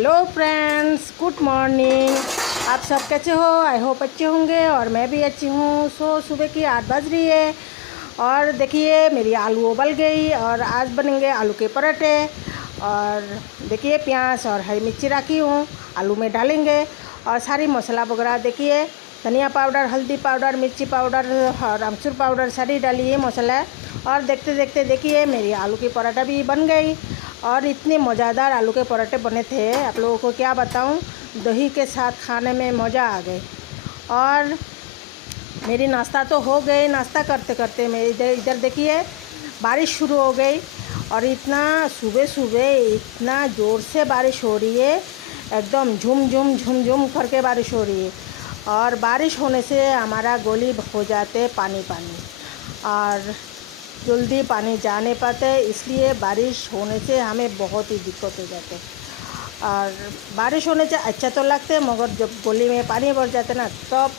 Hello friends, good morning. आप सब कैसे हो? आई होप अच्छे होंगे और मैं भी अच्छी हूँ। सुबह की 8 बज रही है और देखिए मेरी आलू उबल गई और आज बनेंगे आलू के पराठे। और देखिए प्याज और हरी मिर्ची रखी हूँ, आलू में डालेंगे और सारी मसाला वगैरह देखिए धनिया पाउडर, हल्दी पाउडर, मिर्ची पाउडर और अमचूर पाउडर सारी डाली है मसाला। और देखते देखते देखिए मेरी आलू की पराठा भी बन गई और इतने मज़ेदार आलू के पराठे बने थे, आप लोगों को क्या बताऊं। दही के साथ खाने में मज़ा आ गई। और मेरी नाश्ता तो हो गई। नाश्ता करते करते मेरे इधर देखिए बारिश शुरू हो गई और इतना सुबह सुबह इतना ज़ोर से बारिश हो रही है, एकदम झुम झुम झुम झुम करके बारिश हो रही है। और बारिश होने से हमारा गली हो जाते पानी पानी और जल्दी पानी जा नहीं पाते, इसलिए बारिश होने से हमें बहुत ही दिक्कत हो जाते। और बारिश होने से अच्छा तो लगते, मगर जब गली में पानी भर जाते ना तब